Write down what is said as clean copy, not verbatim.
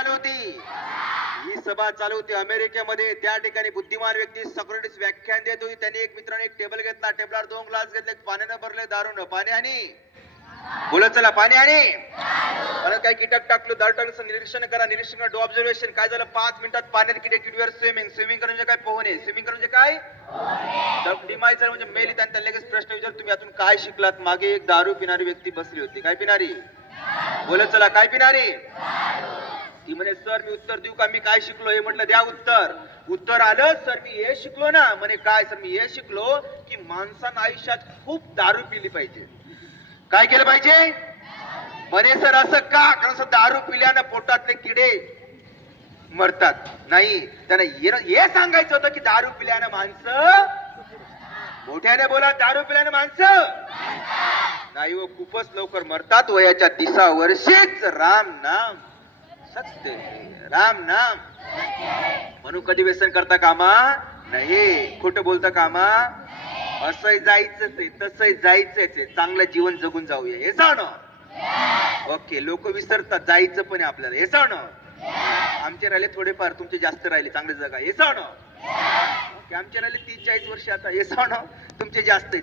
चालू होती? ही सभा चालू होती अमेरिकेमध्ये. त्या ठिकाणी बुद्धिमान व्यक्ती सॉक्रेटिस व्याख्यान देत होती. त्यांनी एक मित्राने एक टेबल घेतला, टेबलावर 2 ग्लास घेतले, पाण्यानं भरले, दारूनं. पाणी आणि बोलत चला, पाणी आणि परत काही कीटक टाकलं, दारू टाकलं. निरीक्षण करा, निरीक्षण करा, डू ऑब्झर्वेशन. काय झालं? 5 मिनिटात पाण्यात किडे किडीवर स्विमिंग. स्विमिंग करून म्हणजे काय? पोहणे. स्विमिंग करून म्हणजे काय? डिमायझर म्हणजे मेली. त्यांना लगेच प्रश्न विचार, तुम्ही यातून काय शिकलात? मागे एक दारू पिणारी व्यक्ती बसली होती. काय पिणारी? बोलत चला, काय पिणारी? ती म्हणे, सर मी उत्तर देऊ का? मी काय शिकलो? हे म्हटलं, द्या उत्तर. उत्तर आलं, सर मी हे शिकलो ना. म्हणे, काय? सर मी हे शिकलो की माणसानं आयुष्यात खूप दारू पिली पाहिजे. काय केलं पाहिजे? म्हणे, सर असं का? कारण दारू पिल्यानं पोटातले किडे मरतात. नाही, त्यांना हे सांगायचं होतं की दारू पिल्यानं माणसं, मोठ्याने बोला, दारू पिल्यानं माणसं नाही हो, खूपच लवकर मरतात. वयाच्या 30 वर्षीच. राम नाम सत्य, राम नाम. म्हणून कधी व्यसन करता कामा नाही, खोटं बोलता कामा. असंही जायचंच आहे, तसंही जायचंच आहे. चांगलं जीवन जगून जाऊया, हे सांगणं. ओके, लोक विसरतात, जायचं पण आहे आपल्याला, हे सांगणं. आमचे राहिले थोडेफार, तुमचे जास्त राहिले, चांगले जगा, हे सांगणं. आमचे राहिले 30-40 वर्ष आता, हे सांगणं. तुमचे जास्त आहे.